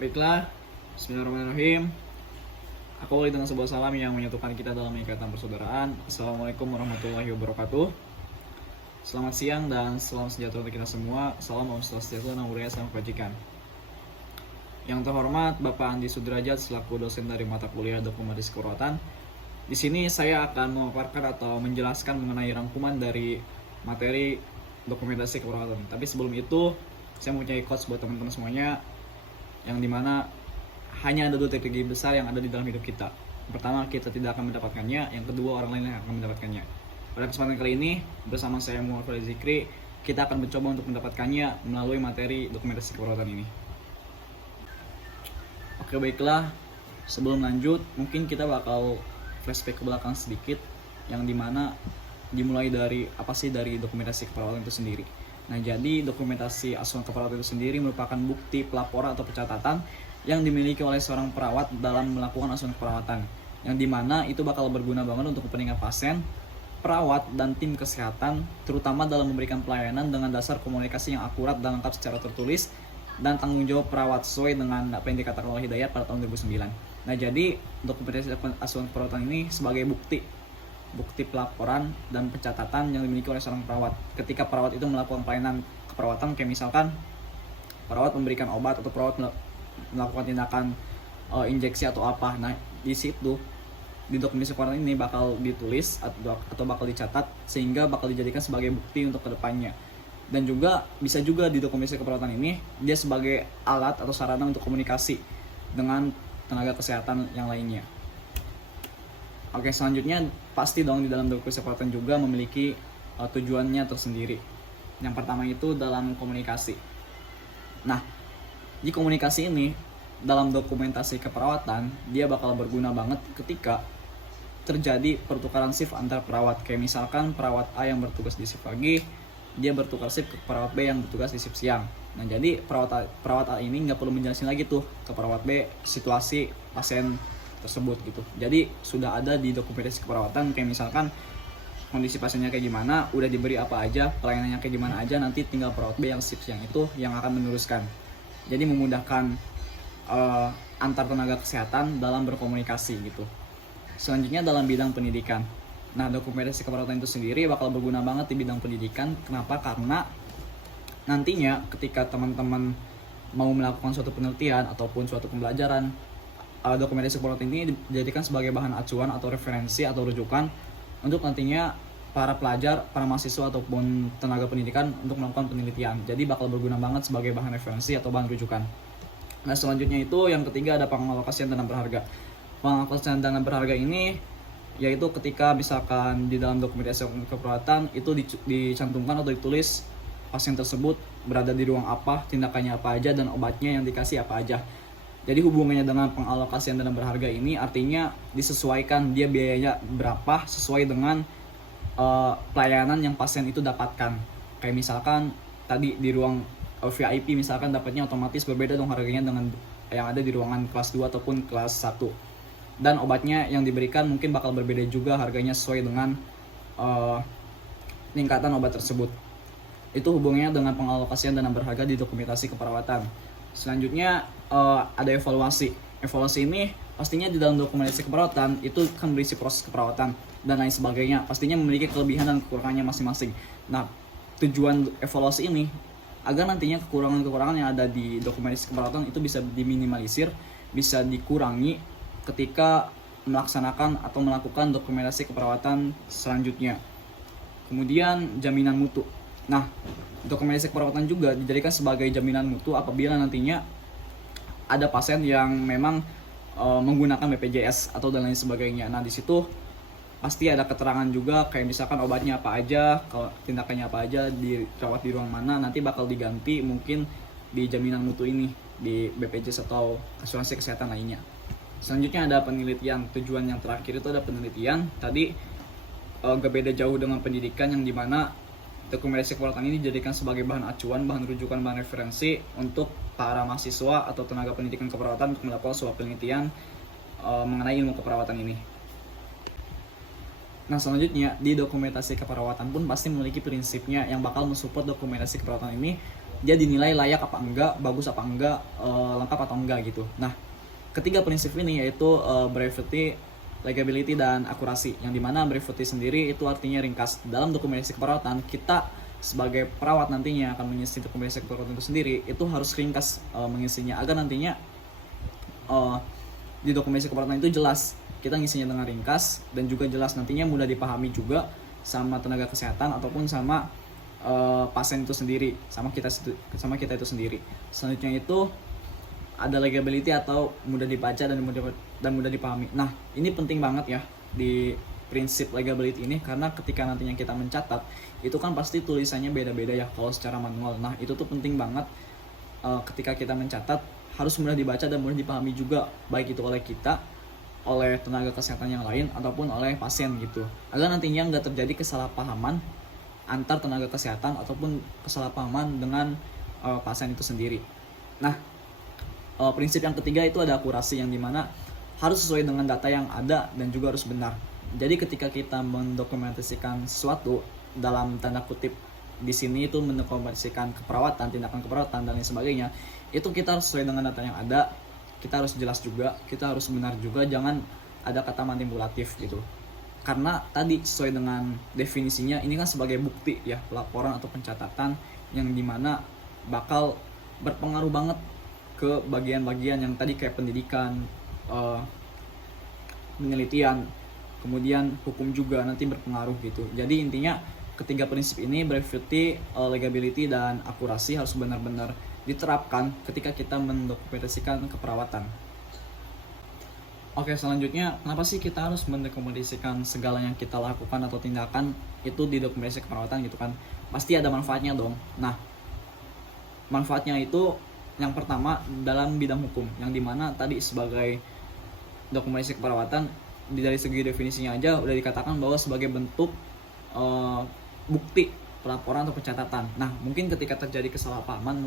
Baiklah, Bismillahirrahmanirrahim. Aku awali dengan sebuah salam yang menyatukan kita dalam ikatan persaudaraan. Assalamualaikum warahmatullahi wabarakatuh. Selamat siang dan salam sejahtera untuk kita semua. Salam Om Swastiastu, Namo Buddhaya, Salam Kebajikan. Yang terhormat Bapak Andi Sudrajat selaku dosen dari mata kuliah Dokumentasi Keperawatan. Di sini saya akan memaparkan atau menjelaskan mengenai rangkuman dari materi dokumentasi keperawatan. Tapi sebelum itu, saya mempunyai quotes buat teman-teman semuanya, yang dimana hanya ada dua strategi besar yang ada di dalam hidup kita. Pertama, kita tidak akan mendapatkannya. Yang kedua, orang lain yang akan mendapatkannya. Pada kesempatan kali ini, bersama saya Muhammad Zikri, kita akan mencoba untuk mendapatkannya melalui materi dokumentasi keperawatan ini. Oke, baiklah. Sebelum lanjut, mungkin kita bakal flashback ke belakang sedikit, yang dimana dimulai dari apa sih dari dokumentasi keperawatan itu sendiri. Nah, jadi dokumentasi asuhan keperawatan itu sendiri merupakan bukti pelaporan atau pencatatan yang dimiliki oleh seorang perawat dalam melakukan asuhan keperawatan, yang dimana itu bakal berguna banget untuk kepentingan pasien, perawat, dan tim kesehatan, terutama dalam memberikan pelayanan dengan dasar komunikasi yang akurat dan lengkap secara tertulis, dan tanggung jawab perawat sesuai dengan apa yang dikatakan oleh Hidayat pada tahun 2009. Nah, jadi dokumentasi asuhan keperawatan ini sebagai bukti pelaporan dan pencatatan yang dimiliki oleh seorang perawat ketika perawat itu melakukan pelayanan keperawatan, kayak misalkan perawat memberikan obat atau perawat melakukan tindakan injeksi atau apa. Nah, di situ di dokumentasi keperawatan ini bakal ditulis atau bakal dicatat sehingga bakal dijadikan sebagai bukti untuk kedepannya. Dan juga bisa juga di dokumentasi keperawatan ini dia sebagai alat atau sarana untuk komunikasi dengan tenaga kesehatan yang lainnya. Oke, selanjutnya pasti dong di dalam dokumentasi keperawatan juga memiliki tujuannya tersendiri. Yang pertama itu dalam komunikasi. Nah, di komunikasi ini dalam dokumentasi keperawatan dia bakal berguna banget ketika terjadi pertukaran shift antar perawat. Kayak misalkan perawat A yang bertugas di shift pagi, dia bertukar shift ke perawat B yang bertugas di shift siang. Nah, jadi perawat A ini nggak perlu menjelaskan lagi tuh ke perawat B situasi pasien tersebut gitu. Jadi sudah ada di dokumentasi keperawatan, kayak misalkan kondisi pasiennya kayak gimana, udah diberi apa aja, pelayanannya kayak gimana aja, nanti tinggal perawat B yang shift yang itu yang akan meneruskan. Jadi memudahkan antar tenaga kesehatan dalam berkomunikasi gitu. Selanjutnya dalam bidang pendidikan. Nah, dokumentasi keperawatan itu sendiri bakal berguna banget di bidang pendidikan. Kenapa? Karena nantinya ketika teman-teman mau melakukan suatu penelitian ataupun suatu pembelajaran, dokumentasi keperawatan ini dijadikan sebagai bahan acuan atau referensi atau rujukan untuk nantinya para pelajar, para mahasiswa ataupun tenaga pendidikan untuk melakukan penelitian. Jadi bakal berguna banget sebagai bahan referensi atau bahan rujukan. Nah, selanjutnya itu yang ketiga ada pengalokasian dana berharga. Pengalokasian dana berharga ini yaitu ketika misalkan di dalam dokumentasi keperawatan itu dicantumkan atau ditulis pasien tersebut berada di ruang apa, tindakannya apa aja, dan obatnya yang dikasih apa aja. Jadi hubungannya dengan pengalokasian dana berharga ini artinya disesuaikan dia biayanya berapa sesuai dengan pelayanan yang pasien itu dapatkan. Kayak misalkan tadi di ruang VIP misalkan dapatnya otomatis berbeda dong harganya dengan yang ada di ruangan kelas 2 ataupun kelas 1. Dan obatnya yang diberikan mungkin bakal berbeda juga harganya sesuai dengan tingkatan obat tersebut. Itu hubungannya dengan pengalokasian dana berharga di dokumentasi keperawatan. Selanjutnya ada evaluasi. Evaluasi ini pastinya di dalam dokumentasi keperawatan itu kan berisi proses keperawatan dan lain sebagainya. Pastinya memiliki kelebihan dan kekurangannya masing-masing. Nah, tujuan evaluasi ini agar nantinya kekurangan-kekurangan yang ada di dokumentasi keperawatan itu bisa diminimalisir, bisa dikurangi ketika melaksanakan atau melakukan dokumentasi keperawatan selanjutnya. Kemudian jaminan mutu. Nah, dokumentasi keperawatan juga dijadikan sebagai jaminan mutu apabila nantinya ada pasien yang memang menggunakan BPJS atau dan lain sebagainya. Nah, di situ pasti ada keterangan juga kayak misalkan obatnya apa aja, kalau tindakannya apa aja, dirawat di ruang mana, nanti bakal diganti mungkin di jaminan mutu ini di BPJS atau asuransi kesehatan lainnya. Selanjutnya ada penelitian. Tujuan yang terakhir itu ada penelitian. Tadi gak beda jauh dengan pendidikan yang dimana dokumentasi keperawatan ini dijadikan sebagai bahan acuan, bahan rujukan, bahan referensi untuk para mahasiswa atau tenaga pendidikan keperawatan untuk melakukan sebuah penelitian mengenai ilmu keperawatan ini. Nah, selanjutnya di dokumentasi keperawatan pun pasti memiliki prinsipnya yang bakal mensupport dokumentasi keperawatan ini dia dinilai layak apa enggak, bagus apa enggak, lengkap atau enggak gitu. Nah, ketiga prinsip ini yaitu brevity, legibility, dan akurasi. Yang dimana brevity sendiri itu artinya ringkas. Dalam dokumentasi keperawatan, kita sebagai perawat nantinya akan mengisi dokumentasi keperawatan itu sendiri, itu harus ringkas mengisinya agar nantinya di dokumentasi keperawatan itu jelas, kita ngisinya dengan ringkas dan juga jelas, nantinya mudah dipahami juga sama tenaga kesehatan ataupun sama pasien itu sendiri, sama kita itu sendiri. Selanjutnya itu ada legibility atau mudah dibaca dan mudah dipahami. Nah, ini penting banget ya di prinsip legibility ini, karena ketika nantinya kita mencatat itu kan pasti tulisannya beda-beda ya kalau secara manual. Nah, itu tuh penting banget ketika kita mencatat harus mudah dibaca dan mudah dipahami juga, baik itu oleh kita, oleh tenaga kesehatan yang lain, ataupun oleh pasien gitu, agar nantinya nggak terjadi kesalahpahaman antar tenaga kesehatan ataupun kesalahpahaman dengan pasien itu sendiri. Nah, prinsip yang ketiga itu ada akurasi, yang dimana harus sesuai dengan data yang ada dan juga harus benar. Jadi ketika kita mendokumentasikan sesuatu, dalam tanda kutip di sini itu mendokumentasikan keperawatan, tindakan keperawatan dan lain sebagainya, itu kita harus sesuai dengan data yang ada, kita harus jelas juga, kita harus benar juga, jangan ada kata manipulatif gitu. Karena tadi sesuai dengan definisinya, ini kan sebagai bukti ya, pelaporan atau pencatatan yang dimana bakal berpengaruh banget ke bagian-bagian yang tadi kayak pendidikan, penelitian, kemudian hukum juga nanti berpengaruh gitu. Jadi intinya ketiga prinsip ini, brevity, legibility, dan akurasi, harus benar-benar diterapkan ketika kita mendokumentasikan keperawatan. Oke, selanjutnya kenapa sih kita harus mendokumentasikan segala yang kita lakukan atau tindakan itu di dokumentasi keperawatan gitu kan? Pasti ada manfaatnya dong. Nah, manfaatnya itu yang pertama dalam bidang hukum, yang dimana tadi sebagai dokumentasi keperawatan dari segi definisinya aja udah dikatakan bahwa sebagai bentuk bukti pelaporan atau pencatatan. Nah, mungkin ketika terjadi kesalahpahaman,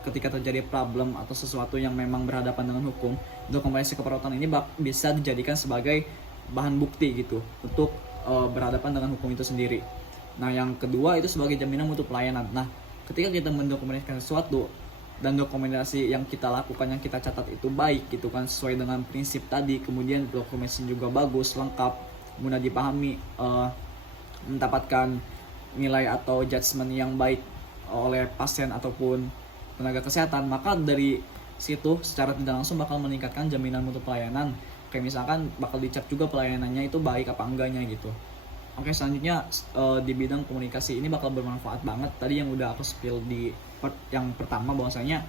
ketika terjadi problem atau sesuatu yang memang berhadapan dengan hukum, dokumentasi keperawatan ini bisa dijadikan sebagai bahan bukti gitu untuk berhadapan dengan hukum itu sendiri. Nah, yang kedua itu sebagai jaminan mutu pelayanan. Nah, ketika kita mendokumentasikan sesuatu dan dokumentasi yang kita lakukan, yang kita catat itu baik gitu kan, sesuai dengan prinsip tadi, kemudian dokumentasi juga bagus, lengkap, mudah dipahami, mendapatkan nilai atau judgement yang baik oleh pasien ataupun tenaga kesehatan, maka dari situ secara tidak langsung bakal meningkatkan jaminan mutu pelayanan. Kayak misalkan bakal dicek juga pelayanannya itu baik apa enggaknya gitu. Oke, selanjutnya di bidang komunikasi ini bakal bermanfaat banget. Tadi yang udah aku spill di yang pertama, bahwasanya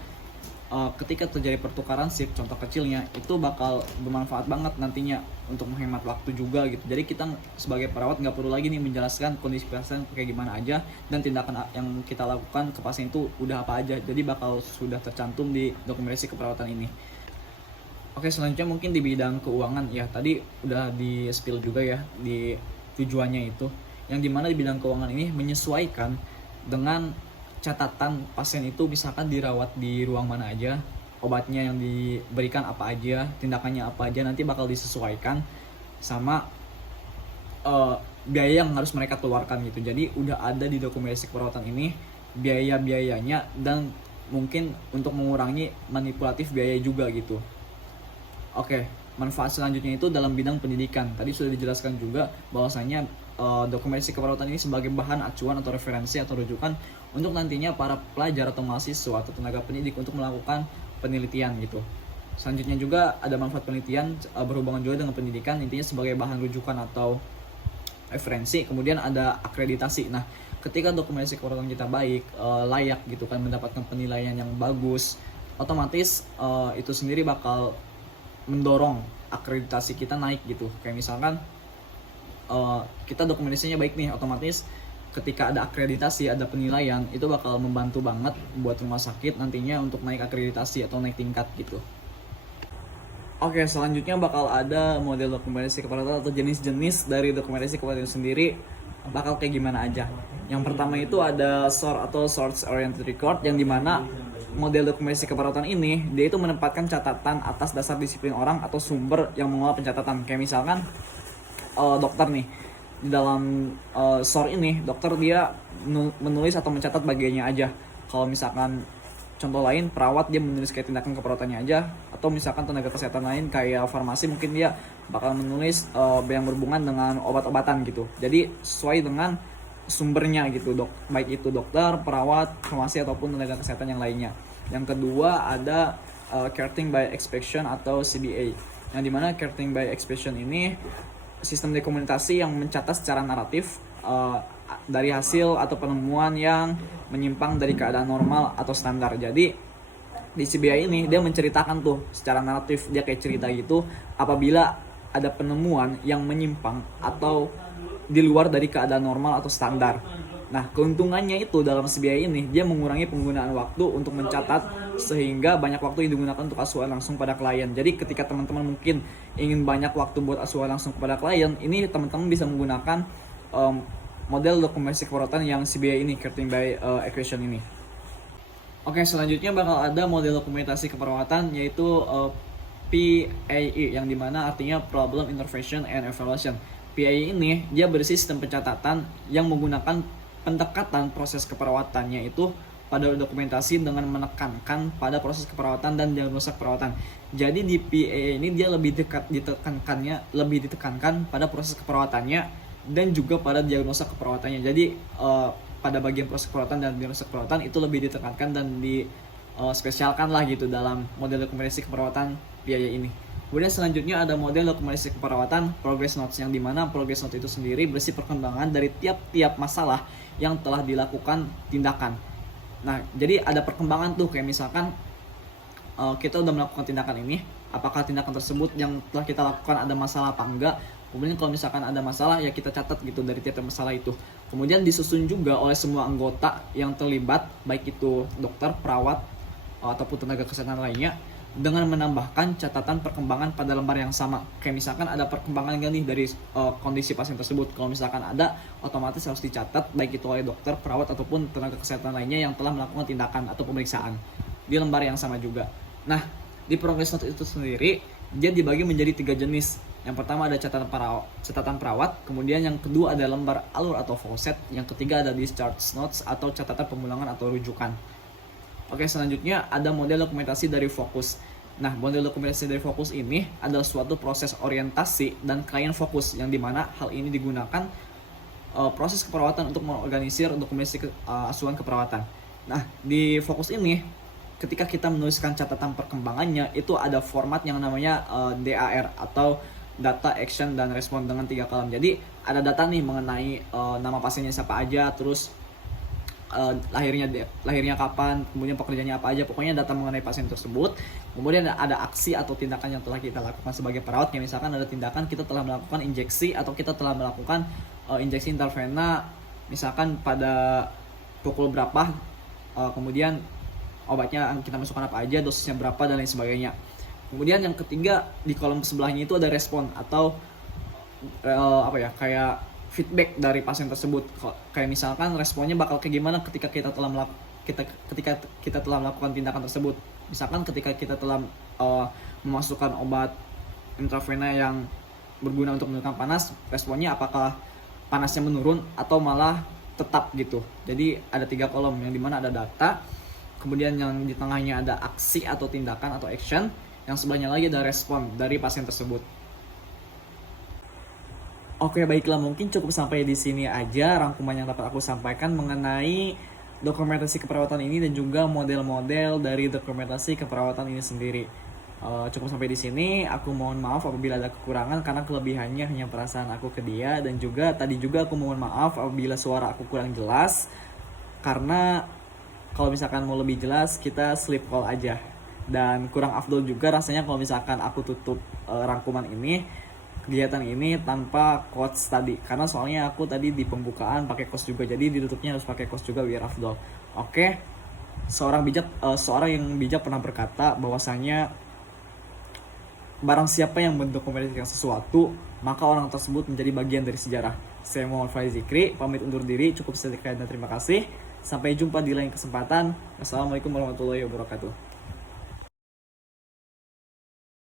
ketika terjadi pertukaran shift, contoh kecilnya itu bakal bermanfaat banget nantinya untuk menghemat waktu juga gitu. Jadi kita sebagai perawat nggak perlu lagi nih menjelaskan kondisi pasien kayak gimana aja, dan tindakan yang kita lakukan ke pasien itu udah apa aja, jadi bakal sudah tercantum di dokumentasi keperawatan ini. Oke, selanjutnya mungkin di bidang keuangan ya, tadi udah di spill juga ya di tujuannya itu, yang dimana di bidang keuangan ini menyesuaikan dengan catatan pasien itu, misalkan dirawat di ruang mana aja, obatnya yang diberikan apa aja, tindakannya apa aja, nanti bakal disesuaikan sama biaya yang harus mereka keluarkan gitu. Jadi udah ada di dokumentasi keperawatan ini biaya-biayanya, dan mungkin untuk mengurangi manipulatif biaya juga gitu. Oke, manfaat selanjutnya itu dalam bidang pendidikan. Tadi sudah dijelaskan juga bahwasanya dokumentasi keperawatan ini sebagai bahan acuan atau referensi atau rujukan untuk nantinya para pelajar atau mahasiswa atau tenaga pendidik untuk melakukan penelitian gitu. Selanjutnya juga ada manfaat penelitian berhubungan juga dengan pendidikan, intinya sebagai bahan rujukan atau referensi. Kemudian ada akreditasi. Nah, ketika dokumentasi keperawatan kita baik, layak gitu kan, mendapatkan penilaian yang bagus, otomatis itu sendiri bakal mendorong akreditasi kita naik gitu. Kayak misalkan kita dokumentasinya baik nih, otomatis ketika ada akreditasi, ada penilaian, itu bakal membantu banget buat rumah sakit nantinya untuk naik akreditasi atau naik tingkat gitu. Oke, selanjutnya bakal ada model dokumentasi keperawatan atau jenis-jenis dari dokumentasi keperawatan sendiri bakal kayak gimana aja. Yang pertama itu ada SOR atau Source Oriented Record, yang dimana model dokumentasi keperawatan ini dia itu menempatkan catatan atas dasar disiplin orang atau sumber yang mengolah pencatatan. Kayak misalkan dokter nih, di dalam SOR ini dokter dia menulis atau mencatat bagiannya aja. Kalau misalkan contoh lain, perawat dia menulis kayak tindakan keperawatannya aja, atau misalkan tenaga kesehatan lain kayak farmasi mungkin dia bakal menulis yang berhubungan dengan obat-obatan gitu. Jadi sesuai dengan sumbernya gitu dok, baik itu dokter, perawat, farmasi ataupun tenaga kesehatan yang lainnya. Yang kedua ada Charting by Expression atau CBA, yang dimana Charting by Expression ini sistem dokumentasi yang mencatat secara naratif dari hasil atau penemuan yang menyimpang dari keadaan normal atau standar. Jadi di CBI ini dia menceritakan tuh secara naratif, dia kayak cerita gitu apabila ada penemuan yang menyimpang atau di luar dari keadaan normal atau standar. Nah, keuntungannya itu dalam CBI ini dia mengurangi penggunaan waktu untuk mencatat, sehingga banyak waktu yang digunakan untuk asuhan langsung pada klien. Jadi ketika teman-teman mungkin ingin banyak waktu buat asuhan langsung kepada klien, ini teman-teman bisa menggunakan model dokumentasi keperawatan yang CBI ini, Charting by Equation ini. Oke, selanjutnya bakal ada model dokumentasi keperawatan yaitu PAE, yang dimana artinya Problem Intervention and Evaluation. PAE ini dia bersistem pencatatan yang menggunakan pendekatan proses keperawatannya itu pada dokumentasi dengan menekankan pada proses keperawatan dan diagnosa keperawatan. Jadi di PAE ini dia lebih ditekankan pada proses keperawatannya dan juga pada diagnosa keperawatannya. Jadi pada bagian proses keperawatan dan diagnosa keperawatan itu lebih ditekankan dan spesialkan lah gitu dalam model dokumentasi keperawatan PAE ini. Kemudian selanjutnya ada model dokumentasi keperawatan Progress Notes, yang dimana Progress Notes itu sendiri berisi perkembangan dari tiap-tiap masalah yang telah dilakukan tindakan. Nah, jadi ada perkembangan tuh, kayak misalkan kita udah melakukan tindakan ini, apakah tindakan tersebut yang telah kita lakukan ada masalah apa enggak. Kemudian kalau misalkan ada masalah ya kita catat gitu dari tiap masalah itu. Kemudian disusun juga oleh semua anggota yang terlibat, baik itu dokter, perawat, ataupun tenaga kesehatan lainnya, dengan menambahkan catatan perkembangan pada lembar yang sama. Kayak misalkan ada perkembangan gak nih dari kondisi pasien tersebut. Kalau misalkan ada, otomatis harus dicatat baik itu oleh dokter, perawat ataupun tenaga kesehatan lainnya yang telah melakukan tindakan atau pemeriksaan di lembar yang sama juga. Nah, di progress note itu sendiri dia dibagi menjadi 3 jenis. Yang pertama ada catatan perawat, kemudian yang kedua ada lembar alur atau faucet, yang ketiga ada discharge notes atau catatan pemulangan atau rujukan. Oke, selanjutnya ada model dokumentasi dari fokus. Nah, model dokumentasi dari fokus ini adalah suatu proses orientasi dan klien fokus, yang dimana hal ini digunakan proses keperawatan untuk mengorganisir dokumentasi asuhan keperawatan. Nah, di fokus ini ketika kita menuliskan catatan perkembangannya itu ada format yang namanya DAR atau Data, Action, dan Respon dengan 3 kolom. Jadi ada data nih mengenai nama pasiennya siapa aja, terus lahirnya kapan, kemudian pekerjaannya apa aja, pokoknya data mengenai pasien tersebut. Kemudian ada aksi atau tindakan yang telah kita lakukan sebagai perawat, kayak misalkan ada tindakan kita telah melakukan injeksi atau kita telah melakukan injeksi intravena misalkan pada pukul berapa, kemudian obatnya kita masukkan apa aja, dosisnya berapa, dan lain sebagainya. Kemudian yang ketiga di kolom sebelahnya itu ada respon atau kayak feedback dari pasien tersebut. Kayak misalkan responnya bakal kayak gimana ketika kita telah melakukan tindakan tersebut. Misalkan ketika kita telah memasukkan obat intravena yang berguna untuk menurunkan panas, responnya apakah panasnya menurun atau malah tetap gitu. Jadi ada 3 kolom yang dimana ada data, kemudian yang di tengahnya ada aksi atau tindakan atau action, yang sebelahnya lagi ada respon dari pasien tersebut. Oke, baiklah, mungkin cukup sampai di sini aja rangkuman yang dapat aku sampaikan mengenai dokumentasi keperawatan ini dan juga model-model dari dokumentasi keperawatan ini sendiri. Cukup sampai di sini. Aku mohon maaf apabila ada kekurangan, karena kelebihannya hanya perasaan aku ke dia, dan juga tadi juga aku mohon maaf apabila suara aku kurang jelas, karena kalau misalkan mau lebih jelas kita sleep call aja. Dan kurang afdol juga rasanya kalau misalkan aku tutup rangkuman ini, kegiatan ini tanpa quotes tadi, karena soalnya aku tadi di pembukaan pakai quotes juga, jadi ditutupnya harus pakai quotes juga biar afdol. Oke, seorang yang bijak pernah berkata bahwasanya barang siapa yang mendokumentasikan sesuatu, maka orang tersebut menjadi bagian dari sejarah. Saya Muhammad Faiz Zikri, pamit undur diri, cukup sekian dan terima kasih. Sampai jumpa di lain kesempatan. Wassalamualaikum warahmatullahi wabarakatuh.